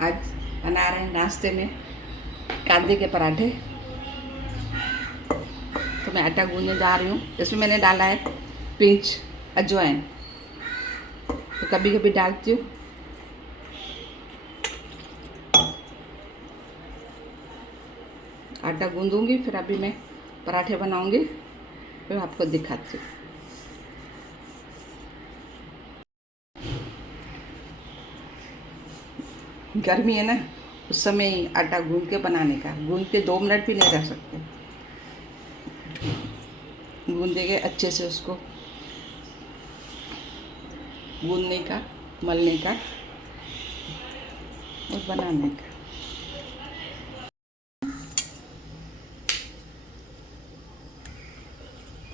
आज बना रहे हैं नाश्ते में कांदे के पराठे। तो मैं आटा गूंदने जा रही हूँ। इसमें मैंने डाला है पिंच अजवाइन, तो कभी कभी डालती हूँ। आटा गूंदूंगी, फिर अभी मैं पराठे बनाऊंगी, फिर आपको दिखाती हूँ। गर्मी है ना, उस समय ही आटा गूंद के बनाने का। गूंद के 2 मिनट भी नहीं रख सकते। गूंदेंगे अच्छे से, उसको गूंदने का, मलने का और बनाने का।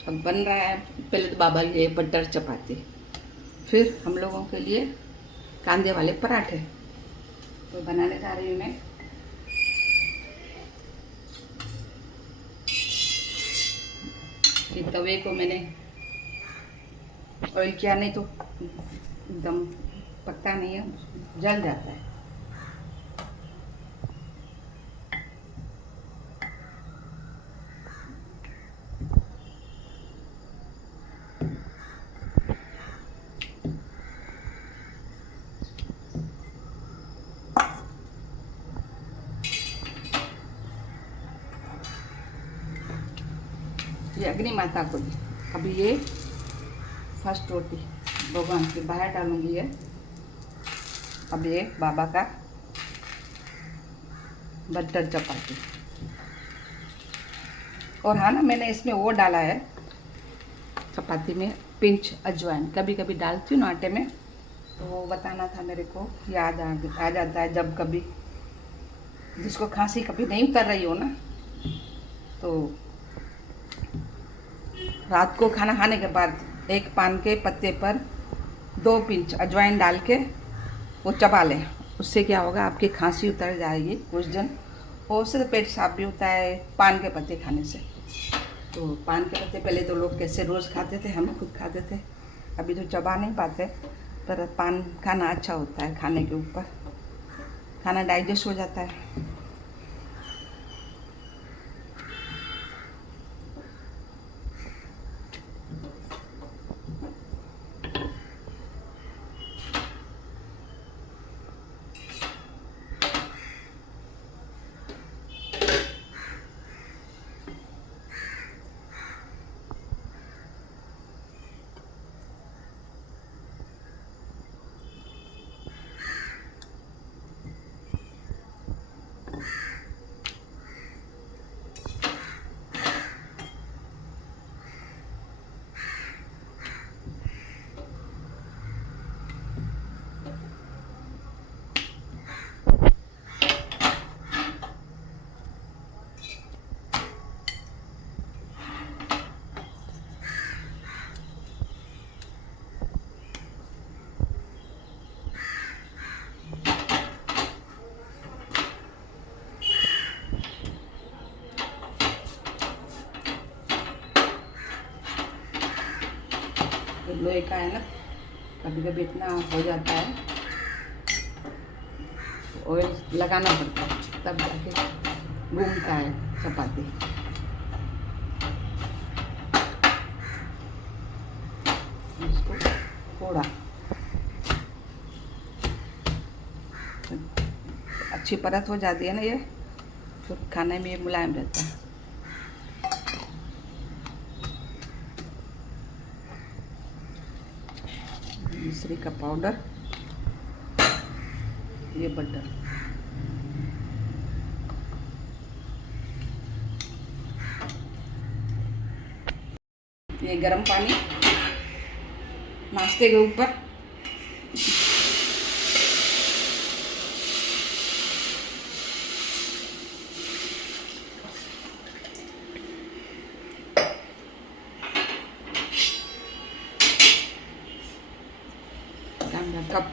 अब बन रहा है। पहले तो बाबा के लिए बटर चपाती, फिर हम लोगों के लिए कांदे वाले पराठे। तो बनाने जा रही हूँ मैं। कि तवे को मैंने ऑयल किया, नहीं तो एकदम पकता नहीं है, जल जाता है। ये अग्नि माता को दी। अभी ये फर्स्ट रोटी भगवान की बाहर डालूंगी है। अब ये बाबा का बटर चपाती। और हाँ ना, मैंने इसमें वो डाला है चपाती में पिंच अजवाइन। कभी कभी डालती हूँ ना आटे में, तो वो बताना था मेरे को, याद आ जाता है। जब कभी जिसको खांसी कभी नहीं उतर रही हो ना, तो रात को खाना खाने के बाद एक पान के पत्ते पर 2 पिंच अजवाइन डाल के वो चबा लें। उससे क्या होगा, आपकी खांसी उतर जाएगी कुछ दिन, और उससे तो पेट साफ भी होता है पान के पत्ते खाने से। तो पान के पत्ते पहले तो लोग कैसे रोज़ खाते थे, हम खुद खाते थे। अभी तो चबा नहीं पाते, पर पान खाना अच्छा होता है। खाने के ऊपर खाना डाइजेस्ट हो जाता है। लोहे का है ना, कभी कभी इतना हो जाता है, ऑयल लगाना पड़ता है, तब जाके घूमता है चपाती। इसको थोड़ा अच्छी परत हो जाती है ना ये, तो खाने में ये मुलायम रहता है। मिश्री का पाउडर, ये बटर, ये गर्म पानी नाश्ते के ऊपर। कप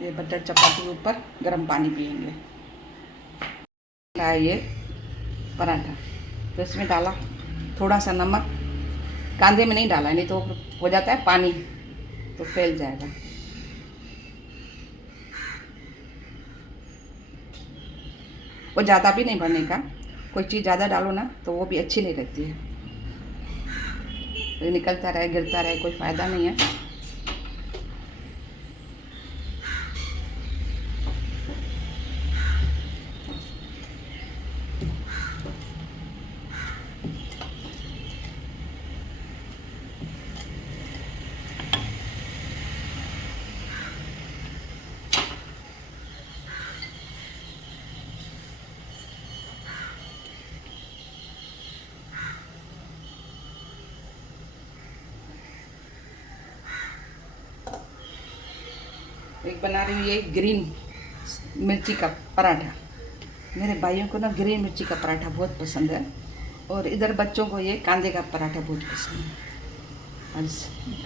ये बटर चपाती के ऊपर गर्म पानी पियेंगे। ये पराठा, तो इसमें डाला थोड़ा सा नमक, कांदे में नहीं डाला, नहीं तो हो जाता है पानी, तो फैल जाएगा। वो ज़्यादा भी नहीं भरने का, कोई चीज़ ज़्यादा डालो ना तो वो भी अच्छी नहीं लगती है, निकलता रहे गिरता रहे कोई फ़ायदा नहीं है। एक बना रही हूँ ये ग्रीन मिर्ची का पराठा। मेरे भाइयों को ना ग्रीन मिर्ची का पराठा बहुत पसंद है, और इधर बच्चों को ये कांदे का पराठा बहुत पसंद है। आज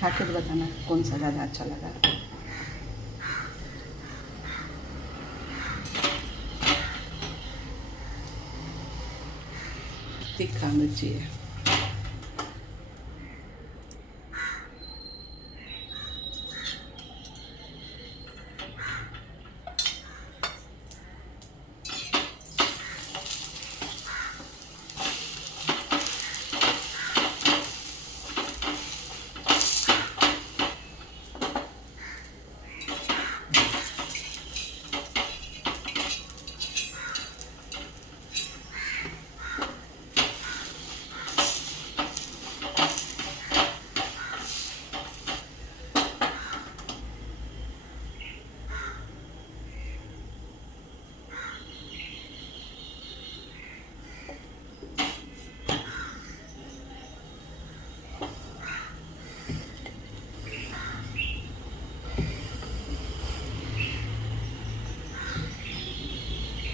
खा के तो बताना कौन सा ज़्यादा अच्छा लगा। तीखा मिर्ची है।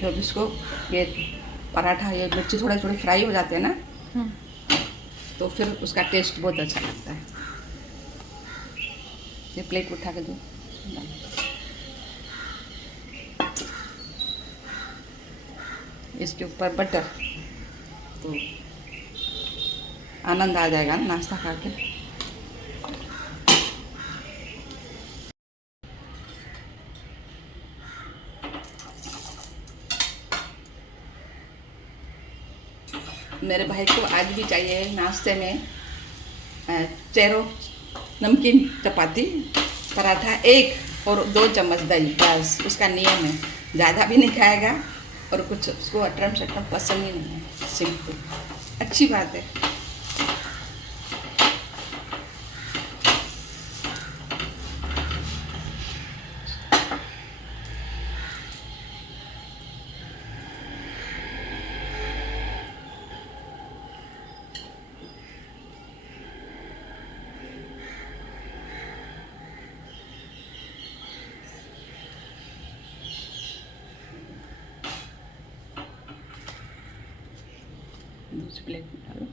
जब इसको ये पराठा ये मिर्ची थोड़े थोड़े फ्राई हो जाते हैं ना, तो फिर उसका टेस्ट बहुत अच्छा लगता है। ये प्लेट उठा के दो। इसके ऊपर बटर, तो आनंद आ जाएगा ना नाश्ता खा के। मेरे भाई को आज भी चाहिए नाश्ते में चेरो नमकीन चपाती पराठा एक और 2 चम्मच दही, बस उसका नियम है। ज़्यादा भी नहीं खाएगा और कुछ उसको अटरम शटरम पसंद ही नहीं है। सिंपल अच्छी बात है। दूसरी प्लेट में डालो।